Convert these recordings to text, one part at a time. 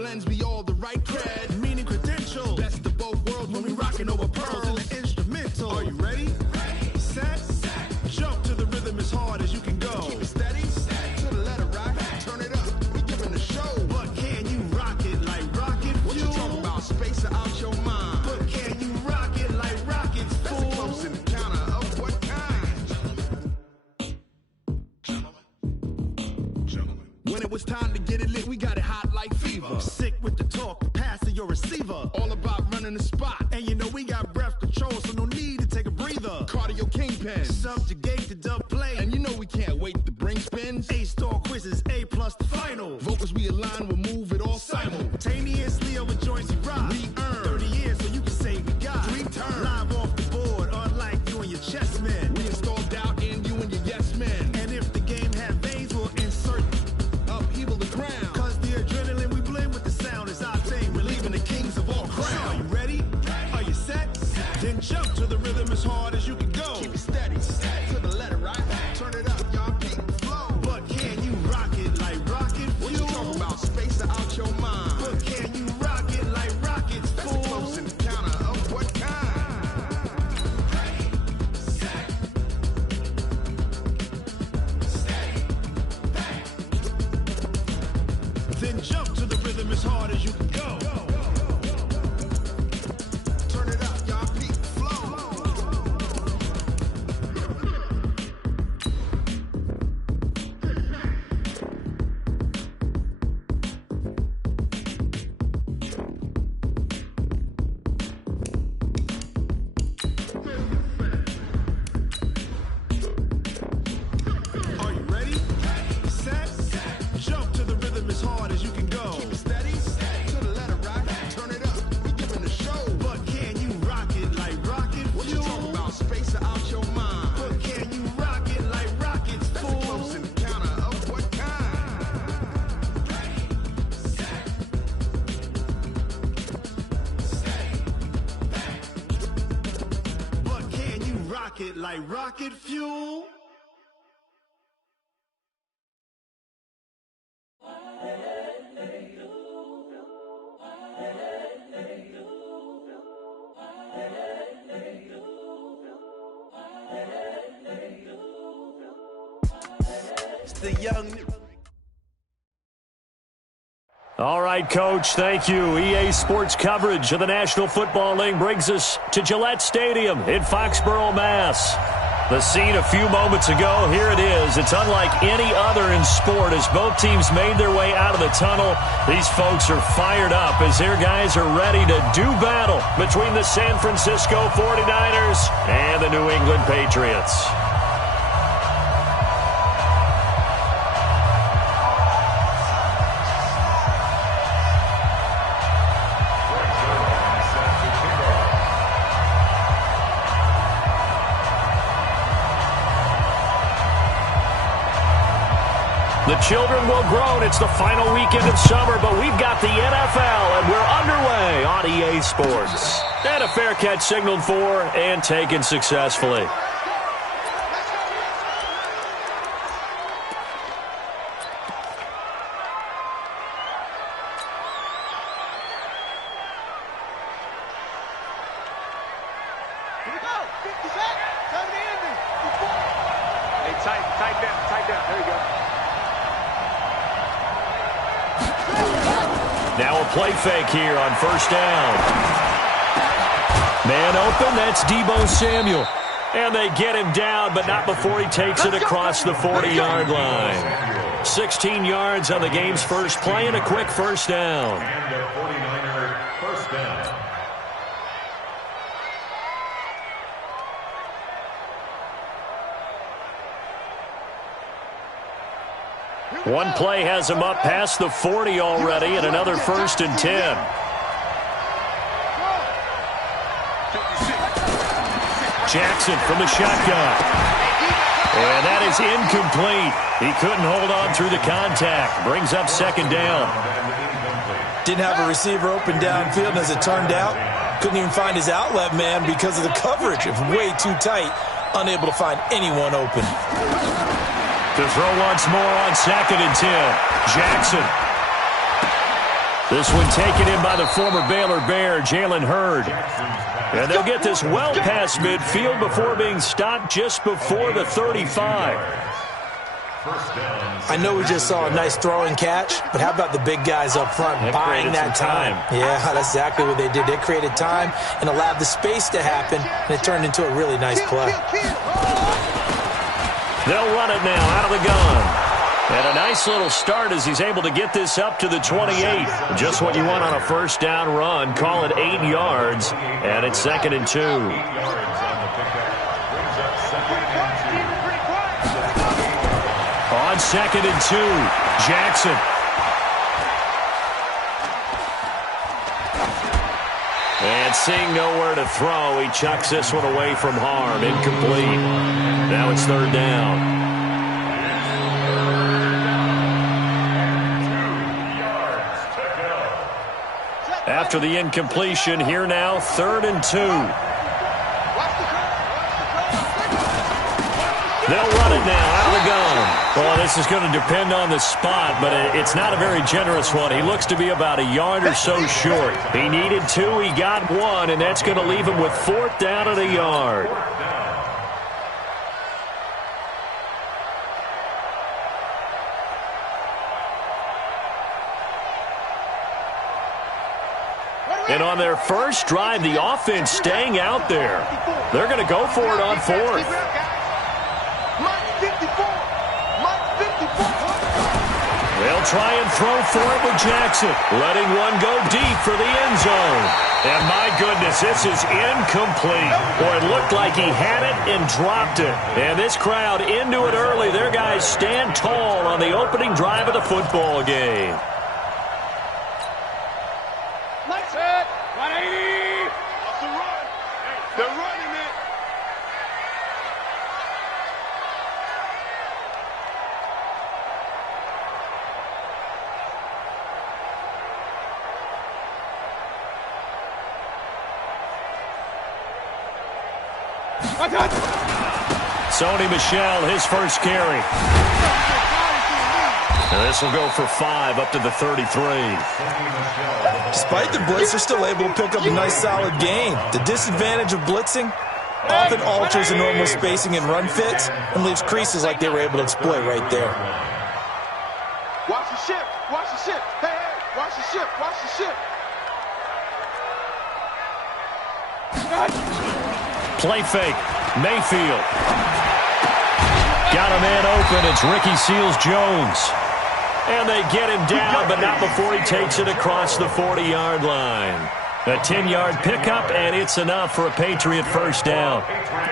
blends be all the right cred, meaning credential. Best of both worlds when we rockin' over pearls in the instrumental. Are you ready? Set. Jump to the rhythm as hard as you can go. Keep it steady. To the letter rock. Turn it up. We giving the show. But can you rock it like rocket fuel? What you talking about? Space out your mind. But can you rock it like rockets, fool? That's a close encounter of what kind? Gentlemen. When it was time to get it lit, we got it hot like fever. Sick with the talk, passing your receiver. All about running the spot. And you know we got breath control, so no need to take a breather. Cardio kingpin. Subjugate the dub play. And you know we can't wait to bring spins. A-star quizzes, A+ the final. Vocals we align, we'll move it all simultaneously over joints we rock. We earn 30 years, so you can say we got 3 turns. Live off the board, unlike you and your chess men. We install doubt in you and your yes men. And if the game had veins, we'll insert upheaval the crown. Cause the adrenaline we blend with the sound is our thing. Relieving the kings of all crowns. Are you ready? Are you set? Then jump to the rhythm as hard as you can go. Keep it steady. To the letter right. Turn it up, y'all keep it flow. But can you rock it like rocket fuel? What you talking about? Space out your mind. But can you rock it like rockets, fool? That's a close encounter of what kind? Then jump to the rhythm as hard as you can go. Turn it up, y'all peak flow. Are you ready? Set. Jump to the rhythm as hard as you can go. Keep it steady. To the letter rock. Turn it up. We giving the show. But can you rock it like rocket fuel? What you talking about? Space out your mind. But can you rock it like rockets, fool? That's a close encounter of what kind? But can you rock it like rocket fuel? It's the young. All right, Coach, thank you. EA Sports coverage of the National Football League brings us to Gillette Stadium in Foxborough, Mass. The scene a few moments ago, here it is. It's unlike any other in sport as both teams made their way out of the tunnel. These folks are fired up as their guys are ready to do battle between the San Francisco 49ers and the New England Patriots. The children will groan. It's the final weekend of summer, but we've got the NFL, and we're underway on EA Sports. And a fair catch signaled for and taken successfully. Here we go. 50 seconds. Time to end it. Hey, tight down. There you go. Now a play fake here on first down. Man open, that's Deebo Samuel. And they get him down, but not before he takes it across the 40-yard line. 16 yards on the game's first play and a quick first down. And the 49er first down. One play has him up past the 40 already, and another 1st and 10. Jackson from the shotgun. And that is incomplete. He couldn't hold on through the contact. Brings up 2nd down. Didn't have a receiver open downfield, and as it turned out, couldn't even find his outlet man because of the coverage. It was way too tight, unable to find anyone open. To throw once more on 2nd and 10. Jackson. This one taken in by the former Baylor Bear, Jalen Hurd. And they'll get this well past midfield before being stopped just before the 35. I know we just saw a nice throwing catch, but how about the big guys up front buying that time? Yeah, that's exactly what they did. They created time and allowed the space to happen, and it turned into a really nice play. They'll run it now out of the gun. And a nice little start as he's able to get this up to the 28. Just what you want on a first down run. Call it 8 yards, and it's 2nd and 2. On 2nd and 2, Jackson. And seeing nowhere to throw, he chucks this one away from harm. Incomplete. Now it's 3rd down. After the incompletion, here now, 3rd and 2. They'll run it now out of the gun. Well, this is going to depend on the spot, but it's not a very generous one. He looks to be about a yard or so short. He needed 2, he got 1, and that's going to leave him with 4th down and a yard. And on their first drive, the offense staying out there. They're going to go for it on 4th. They'll try and throw for it with Jackson. Letting one go deep for the end zone. And my goodness, this is incomplete. Boy, it looked like he had it and dropped it. And this crowd into it early. Their guys stand tall on the opening drive of the football game. Sony Michel, his first carry. And this will go for 5 up to the 33. Despite the blitz, they're still able to pick up a nice solid gain. The disadvantage of blitzing often alters the normal spacing and run fits and leaves creases like they were able to exploit right there. Watch the ship. Watch the ship. Hey, hey. Watch the ship. Watch the ship. Play fake. Mayfield. Got a man open. It's Ricky Seals-Jones. And they get him down, but not before he takes it across the 40-yard line. A 10-yard pickup, and it's enough for a Patriot first down. Right.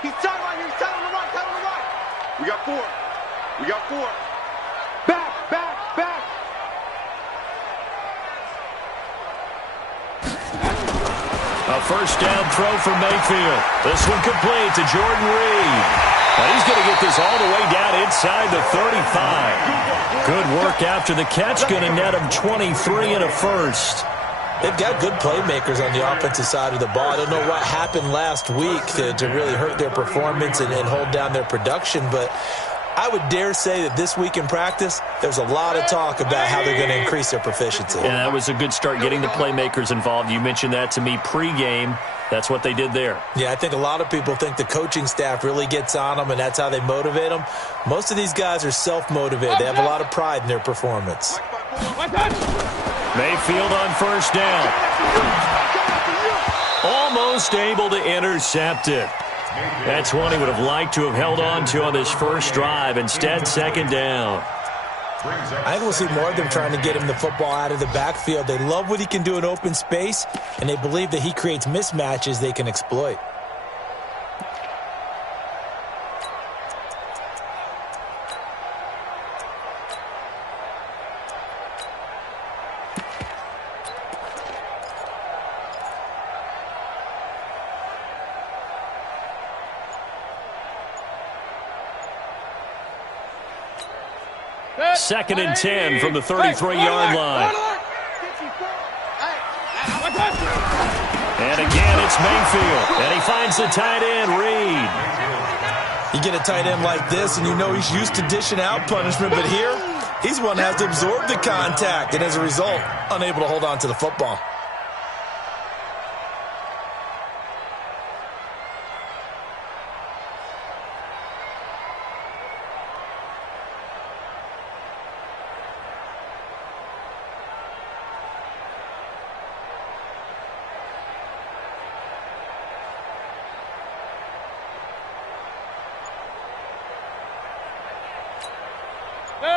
He's tied right here. He's tied on the right. We got 4. Back. A first down throw for Mayfield. This one complete to Jordan Reed. And he's going to get this all the way down inside the 35. Good work after the catch. Going to net him 23 and a first. They've got good playmakers on the offensive side of the ball. I don't know what happened last week to really hurt their performance and hold down their production, but I would dare say that this week in practice, there's a lot of talk about how they're going to increase their proficiency. And that was a good start getting the playmakers involved. You mentioned that to me pregame. That's what they did there. Yeah, I think a lot of people think the coaching staff really gets on them, and that's how they motivate them. Most of these guys are self-motivated. They have a lot of pride in their performance. Mayfield on first down. Almost able to intercept it. That's one he would have liked to have held on to on this first drive. Instead, second down. I think we'll see more of them trying to get him the football out of the backfield. They love what he can do in open space, and they believe that he creates mismatches they can exploit. Second and 10 from the 33-yard line. And again, it's Mayfield. And he finds the tight end, Reed. You get a tight end like this, and you know he's used to dishing out punishment, but here, he's one that has to absorb the contact, and as a result, unable to hold on to the football.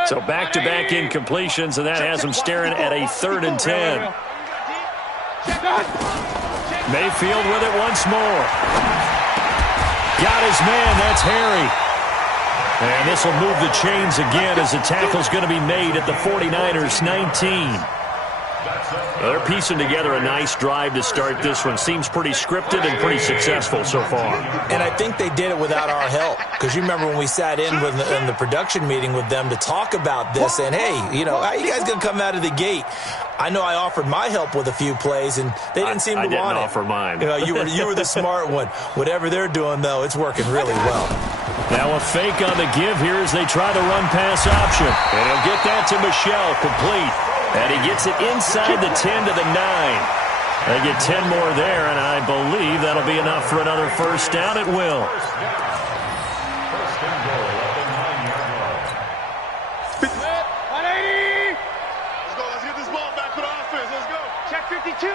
So back-to-back incompletions, and that has him staring at a 3rd and 10. Mayfield with it once more. Got his man. That's Harry. And this will move the chains again as the tackle's going to be made at the 49ers 19. They're piecing together a nice drive to start this one. Seems pretty scripted and pretty successful so far. And I think they did it without our help. Because you remember when we sat in the production meeting with them to talk about this, and hey, you know, how you guys going to come out of the gate? I know I offered my help with a few plays, and they didn't seem to want it. I didn't offer mine. You know, you were the smart one. Whatever they're doing, though, it's working really well. Now a fake on the give here as they try the run-pass option. And he'll get that to Michel, complete. And he gets it inside the 10 to the 9. They get 10 more there, and I believe that'll be enough for another first down. It will. First and goal at the 9-yard line. 180. Let's go. Let's get this ball back for the offense. Let's go. Check 52.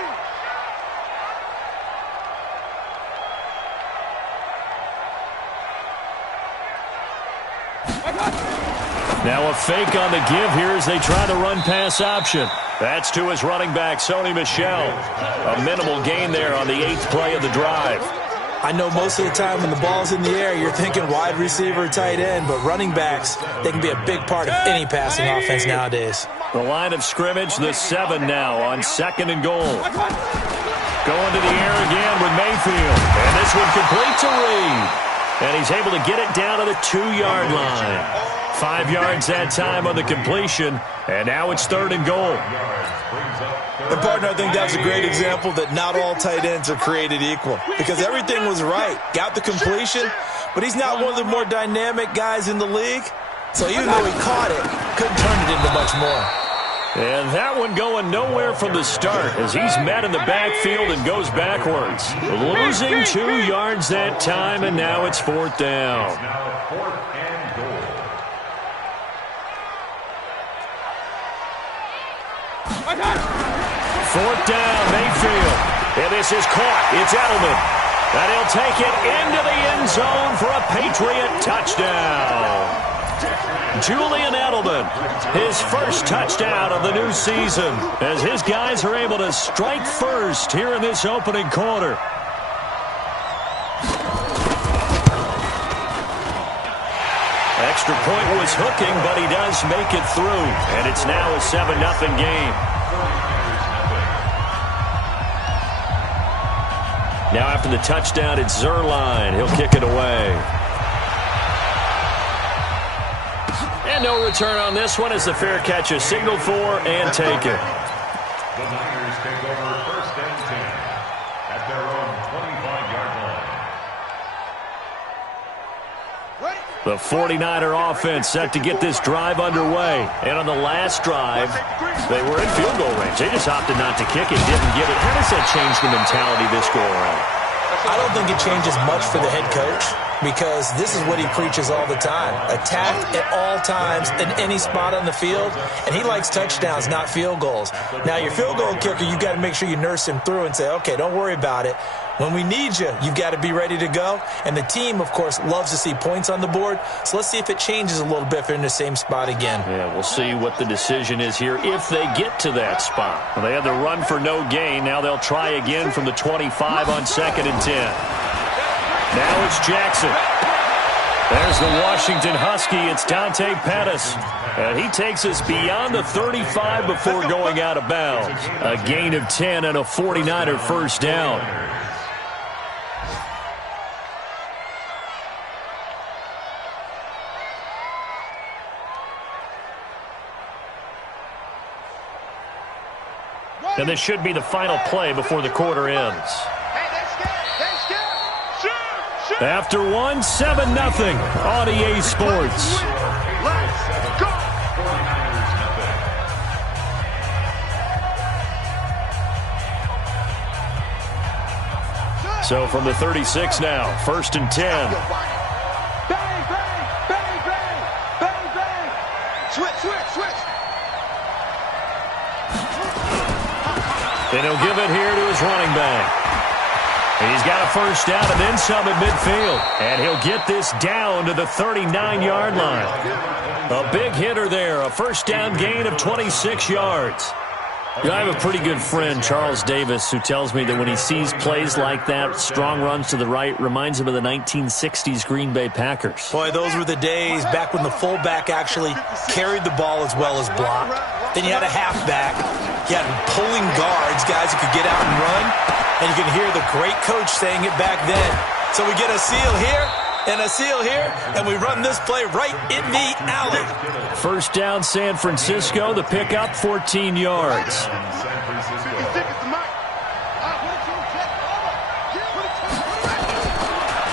Now a fake on the give here as they try the run-pass option. That's to his running back, Sony Michel. A minimal gain there on the 8th play of the drive. I know most of the time when the ball's in the air, you're thinking wide receiver, tight end, but running backs, they can be a big part of any passing offense nowadays. The line of scrimmage, the 7 now on 2nd and goal. Going to the air again with Mayfield. And this one complete to Reed. And he's able to get it down to the 2-yard line. 5 yards that time on the completion, and now it's 3rd and goal. And, partner, I think that's a great example that not all tight ends are created equal because everything was right. Got the completion, but he's not one of the more dynamic guys in the league. So even though he caught it, couldn't turn it into much more. And that one going nowhere from the start as he's met in the backfield and goes backwards. Losing 2 yards that time, and now it's 4th down. Now 4th and goal. Fourth down, Mayfield. And this is caught. It's Edelman. And he'll take it into the end zone for a Patriot touchdown. Julian Edelman, his first touchdown of the new season, as his guys are able to strike first here in this opening quarter. Extra point was hooking, but he does make it through. And it's now a 7-0 game. Now after the touchdown, it's Zerline. He'll kick it away. And no return on this one as the fair catch is signaled for and taken. The Niners take over 1st and 10 at their own 25-yard line. The 49er offense set to get this drive underway. And on the last drive, they were in field goal range. They just opted not to kick it, didn't give it. How does that change the mentality this go around? I don't think it changes much for the head coach because this is what he preaches all the time. Attack at all times in any spot on the field, and he likes touchdowns, not field goals. Now, your field goal kicker, you got to make sure you nurse him through and say, okay, don't worry about it. When we need you, you've got to be ready to go. And the team, of course, loves to see points on the board. So let's see if it changes a little bit if they're in the same spot again. Yeah, we'll see what the decision is here if they get to that spot. Well, they had the run for no gain. Now they'll try again from the 25 on 2nd and 10. Now it's Jackson. There's the Washington Husky. It's Dante Pettis. And he takes us beyond the 35 before going out of bounds. A gain of 10 and a 49er first down. And this should be the final play before the quarter ends. Hey, that's good. That's good. Shoot! After one, 7-0 on EA Sports. Let's go! So from the 36 now, 1st and 10. Bang, bang, bang, bang, bang, bang. Switch. And he'll give it here to his running back. He's got a first down and then some at midfield. And he'll get this down to the 39-yard line. A big hitter there, a first down gain of 26 yards. You know, I have a pretty good friend, Charles Davis, who tells me that when he sees plays like that, strong runs to the right, reminds him of the 1960s Green Bay Packers. Boy, those were the days back when the fullback actually carried the ball as well as blocked. Then you had a halfback. You had pulling guards, guys who could get out and run. And you can hear the great coach saying it back then. So we get a seal here and a seal here, and we run this play right in the alley. First down, San Francisco. The pickup, 14 yards.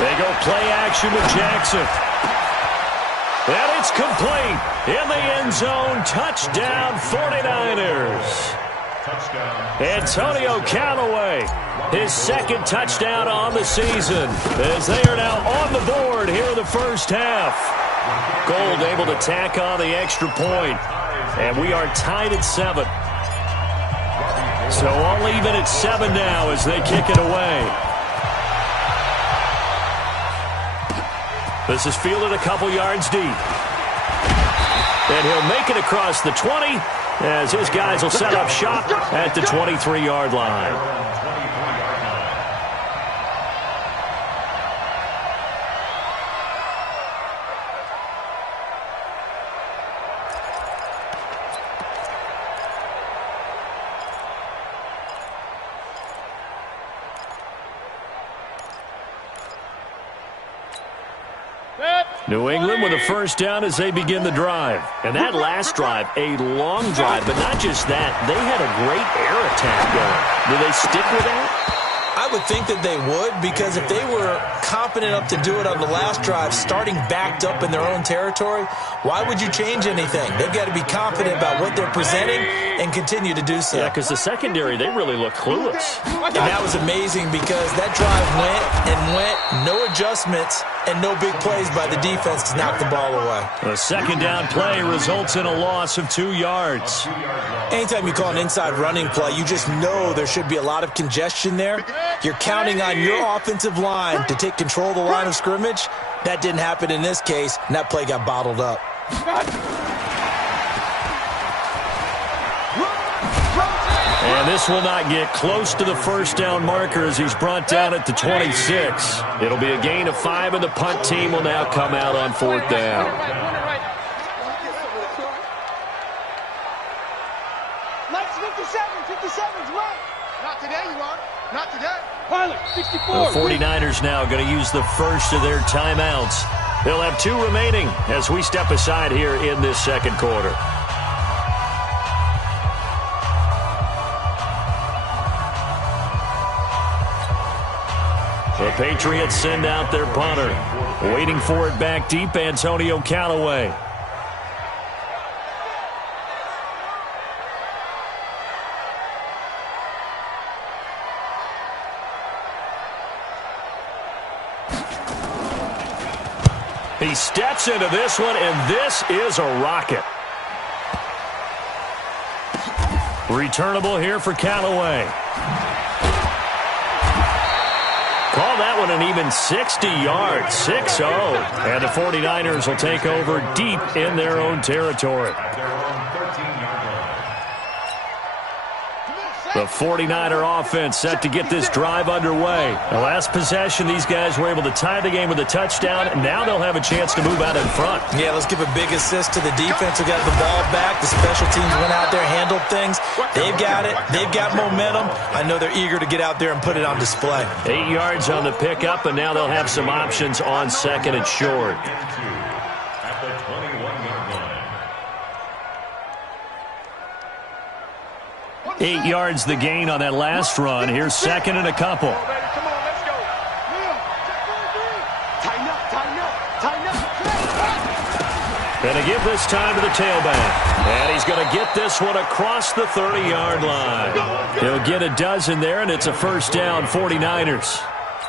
They go play action with Jackson. And it's complete. In the end zone, touchdown 49ers. Antonio Callaway, his second touchdown on the season, as they are now on the board here in the first half. Gold able to tack on the extra point, and we are tied at 7. So all even at 7 now as they kick it away. This is fielded a couple yards deep. And he'll make it across the 20 as his guys will set up shop at the 23-yard line. New England with a first down as they begin the drive. And that last drive, a long drive, but not just that. They had a great air attack going. Do they stick with that? I would think that they would, because if they were competent enough to do it on the last drive, starting backed up in their own territory, why would you change anything? They've got to be confident about what they're presenting and continue to do so. Yeah, because the secondary, they really look clueless. And that was amazing because that drive went, no adjustments, and no big plays by the defense to knock the ball away. A second down play results in a loss of 2 yards. Anytime you call an inside running play, you just know there should be a lot of congestion there. You're counting on your offensive line to take control of the line of scrimmage. That didn't happen in this case, and that play got bottled up. And this will not get close to the first down marker as he's brought down at the 26. It'll be a gain of 5, and the punt team will now come out on 4th down. Lights 57's right. Not today, you are. Not today. Pilot, 64. The 49ers now going to use the first of their timeouts. They'll have 2 remaining as we step aside here in this second quarter. The Patriots send out their punter. Waiting for it back deep, Antonio Callaway. He steps into this one, and this is a rocket. Returnable here for Callaway. Call that one an even 60 yards, 6-0. And the 49ers will take over deep in their own territory. The 49er offense set to get this drive underway. The last possession, these guys were able to tie the game with a touchdown, and now they'll have a chance to move out in front. Yeah, let's give a big assist to the defense who got the ball back. The special teams went out there, handled things. They've got it. They've got momentum. I know they're eager to get out there and put it on display. 8 yards on the pickup, and now they'll have some options on second and short. At the 21-yard line. 8 yards the gain on that last run. Here's second and a couple. Come on, let's go. Tighten up, tighten up, tighten up. Going to give this time to the tailback. And he's going to get this one across the 30-yard line. He'll get a dozen there, and it's a first down, 49ers.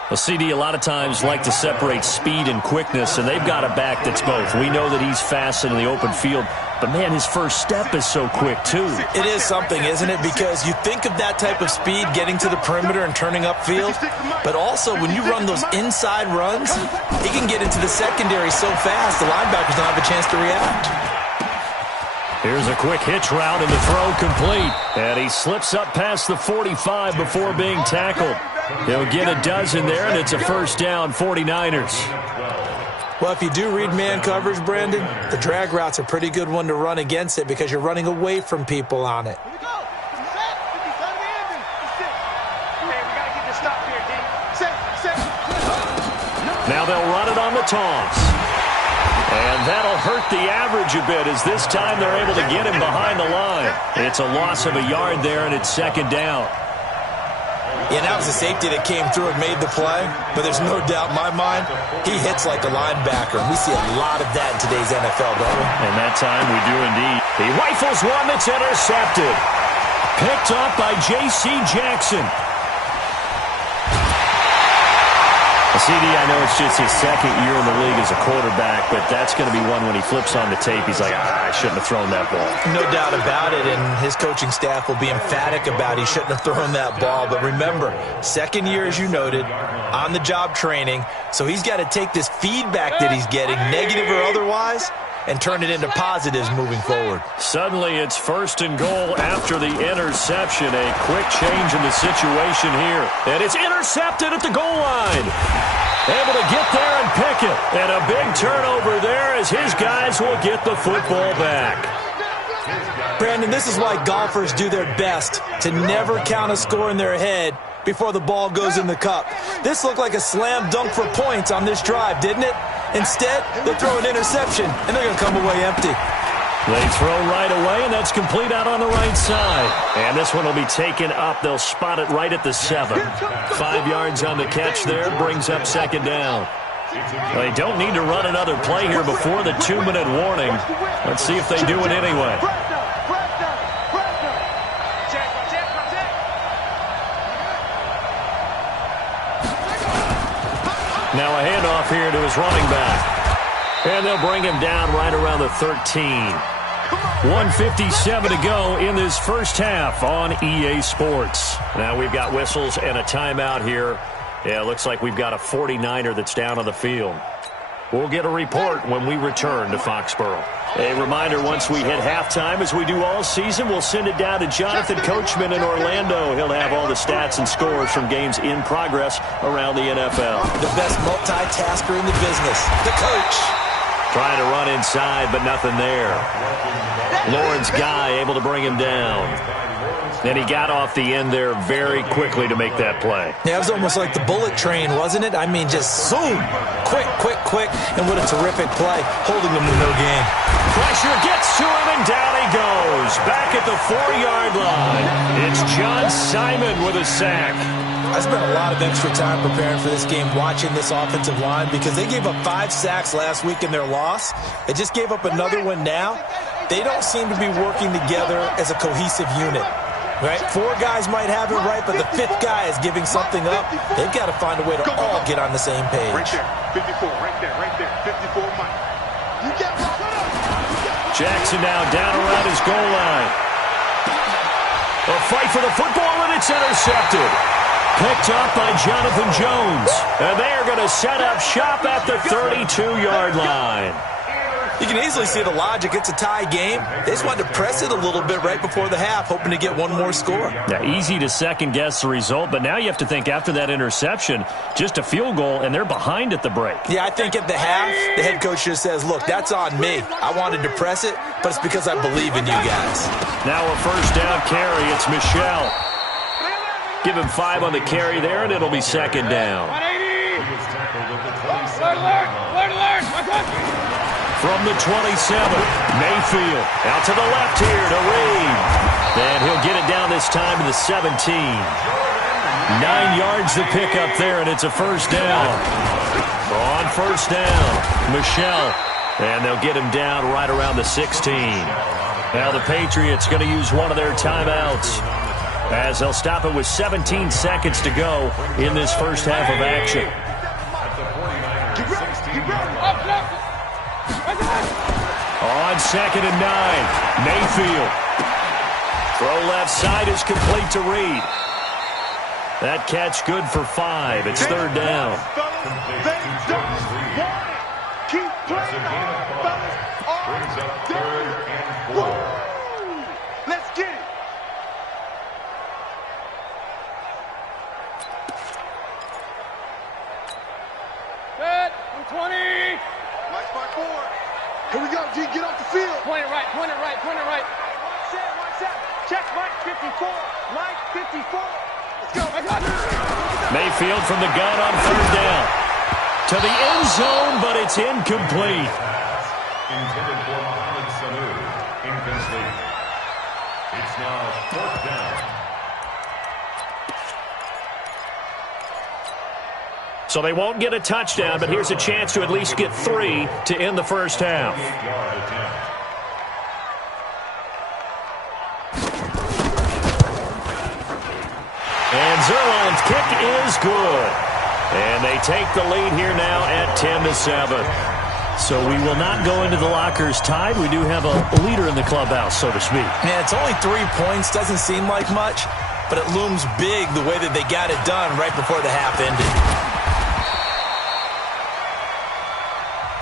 Well, CD a lot of times like to separate speed and quickness, and they've got a back that's both. We know that he's fast in the open field, but, man, his first step is so quick, too. It is something, isn't it? Because you think of that type of speed getting to the perimeter and turning upfield, but also when you run those inside runs, he can get into the secondary so fast the linebackers don't have a chance to react. Here's a quick hitch route, and the throw complete. And he slips up past the 45 before being tackled. He'll get a dozen there, and it's a first down, 49ers. Well, if you do read man coverage, Brandon, the drag route's a pretty good one to run against it because you're running away from people on it. Now they'll run it on the toss. And that'll hurt the average a bit as this time they're able to get him behind the line. It's a loss of a yard there, and it's second down. Yeah, that was a safety that came through and made the play, but there's no doubt in my mind he hits like a linebacker, and we see a lot of that in today's NFL, don't we? And that time we do indeed. He rifles one that's intercepted. Picked off by J.C. Jackson. CD, I know it's just his second year in the league as a quarterback, but that's going to be one when he flips on the tape. He's like, I shouldn't have thrown that ball. No doubt about it, and his coaching staff will be emphatic about he shouldn't have thrown that ball. But remember, second year, as you noted, on-the-job training, so he's got to take this feedback that he's getting, negative or otherwise, and turn it into positives moving forward. Suddenly, it's first and goal after the interception. A quick change in the situation here. And it's intercepted at the goal line. Able to get there and pick it. And a big turnover there as his guys will get the football back. Brandon, this is why golfers do their best to never count a score in their head before the ball goes in the cup. This looked like a slam dunk for points on this drive, didn't it? Instead, they throw an interception, and they're going to come away empty. They throw right away, and that's complete out on the right side. And this one will be taken up. They'll spot it right at the 7. 5 yards on the catch there, brings up second down. They don't need to run another play here before the 2-minute warning. Let's see if they do it anyway. Now a handoff here to his running back. And they'll bring him down right around the 13. 1:57 to go in this first half on EA Sports. Now we've got whistles and a timeout here. Yeah, it looks like we've got a 49er that's down on the field. We'll get a report when we return to Foxborough. A reminder, once we hit halftime, as we do all season, we'll send it down to Jonathan Coachman in Orlando. He'll have all the stats and scores from games in progress around the NFL. The best multitasker in the business, the coach. Trying to run inside, but nothing there. Lawrence Guy able to bring him down. And he got off the end there very quickly to make that play. Yeah, it was almost like the bullet train, wasn't it? I mean, just zoom. Quick, quick, quick. And what a terrific play, holding him to no gain. Pressure gets to him, and down he goes. Back at the 4-yard line. It's John Simon with a sack. I spent a lot of extra time preparing for this game, watching this offensive line, because they gave up 5 sacks last week in their loss. They just gave up another one now. They don't seem to be working together as a cohesive unit. Right? 4 guys might have it right, but the 5th guy is giving something up. They've got to find a way to all get on the same page. Right there, 54, right there, 54, Mike. Jackson now down around his goal line. A fight for the football, and it's intercepted. Picked up by Jonathan Jones. And they are going to set up shop at the 32-yard line. You can easily see the logic. It's a tie game. They just wanted to press it a little bit right before the half, hoping to get one more score. Yeah, easy to second-guess the result, but now you have to think after that interception, just a field goal, and they're behind at the break. Yeah, I think at the half, the head coach just says, look, that's on me. I wanted to press it, but it's because I believe in you guys. Now a first down carry. It's Michelle. Give him 5 on the carry there, and it'll be second down. From the 27, Mayfield out to the left here to Reed. And he'll get it down this time to the 17. 9 yards to pick up there, and it's a first down. On first down. Michelle. And they'll get him down right around the 16. Now the Patriots going to use one of their timeouts, as they'll stop it with 17 seconds to go in this first half of action. On 2nd and 9, Mayfield. Throw left side is complete to Reed. That catch good for 5. It's 3rd down. Keep playing on, fellas. Brings up 3rd and 4. Let's get it. Set. 20. Mike's by 4. Here we go, G. Get off the field. Point it right, point it right, point it right. One set. Check Mike 54. Mike 54. Let's go. Mayfield from the gun on 3rd down. To the end zone, but it's incomplete. Intended for Mohamed Sanu. Incomplete. It's now 4th down. So they won't get a touchdown, but here's a chance to at least get 3 to end the first half. And Zerline's kick is good. And they take the lead here now at 10-7. So we will not go into the lockers tied. We do have a leader in the clubhouse, so to speak. Man, it's only 3 points. Doesn't seem like much, but it looms big the way that they got it done right before the half ended.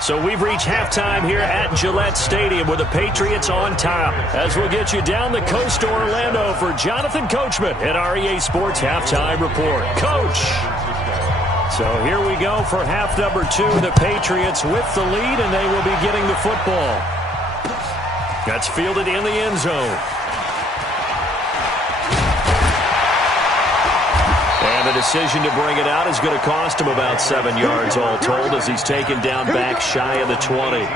So we've reached halftime here at Gillette Stadium with the Patriots on top. As we'll get you down the coast to Orlando for Jonathan Coachman at our EA Sports Halftime Report. Coach! So here we go for half number 2. The Patriots with the lead, and they will be getting the football. That's fielded in the end zone. And the decision to bring it out is going to cost him about 7 yards all told, as he's taken down back shy of the 20.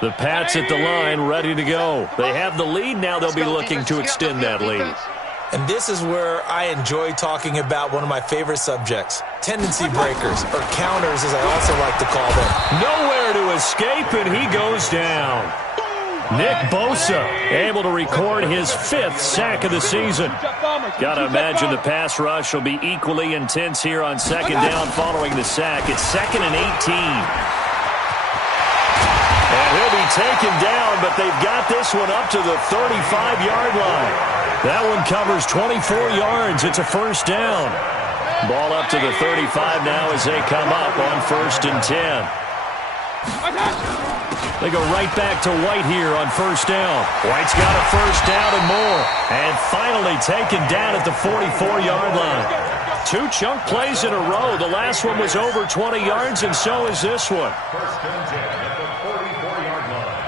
The Pats at the line, ready to go. They have the lead. Now they'll be looking to extend that lead. And this is where I enjoy talking about one of my favorite subjects, tendency breakers, or counters as I also like to call them. Nowhere to escape, and he goes down. Nick Bosa able to record his 5th sack of the season. Got to imagine the pass rush will be equally intense here on 2nd down following the sack. It's 2nd and 18. And he'll be taken down, but they've got this one up to the 35-yard line. That one covers 24 yards. It's a first down. Ball up to the 35 now as they come up on 1st and 10. They go right back to White here on 1st down. White's got a first down and more. And finally taken down at the 44-yard line. 2 chunk plays in a row. The last one was over 20 yards, and so is this one. 1st and 10 at the 44-yard line.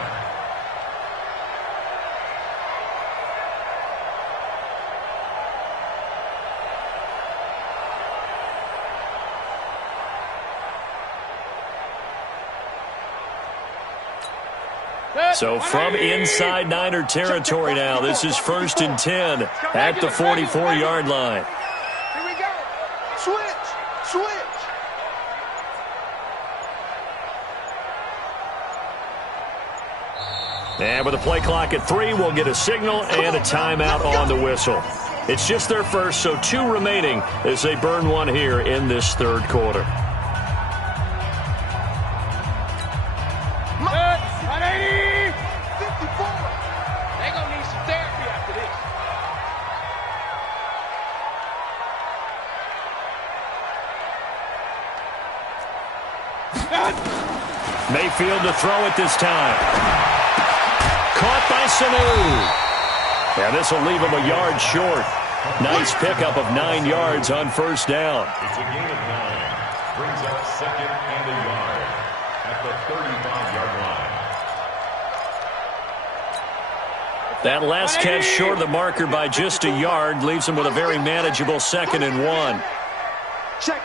So from inside Niner territory now, this is 1st and 10 at the 44-yard line. Here we go. Switch. And with a play clock at 3, we'll get a signal and a timeout on the whistle. It's just their first, so 2 remaining as they burn one here in this 3rd quarter. Mayfield to throw it this time. Caught by Sanu. And this will leave him a yard short. Nice pickup of 9 yards on 1st down. It's a gain of 9. Brings up 2nd and a yard at the 35-yard line. That last catch short of the marker by just a yard leaves him with a very manageable 2nd and 1. Check.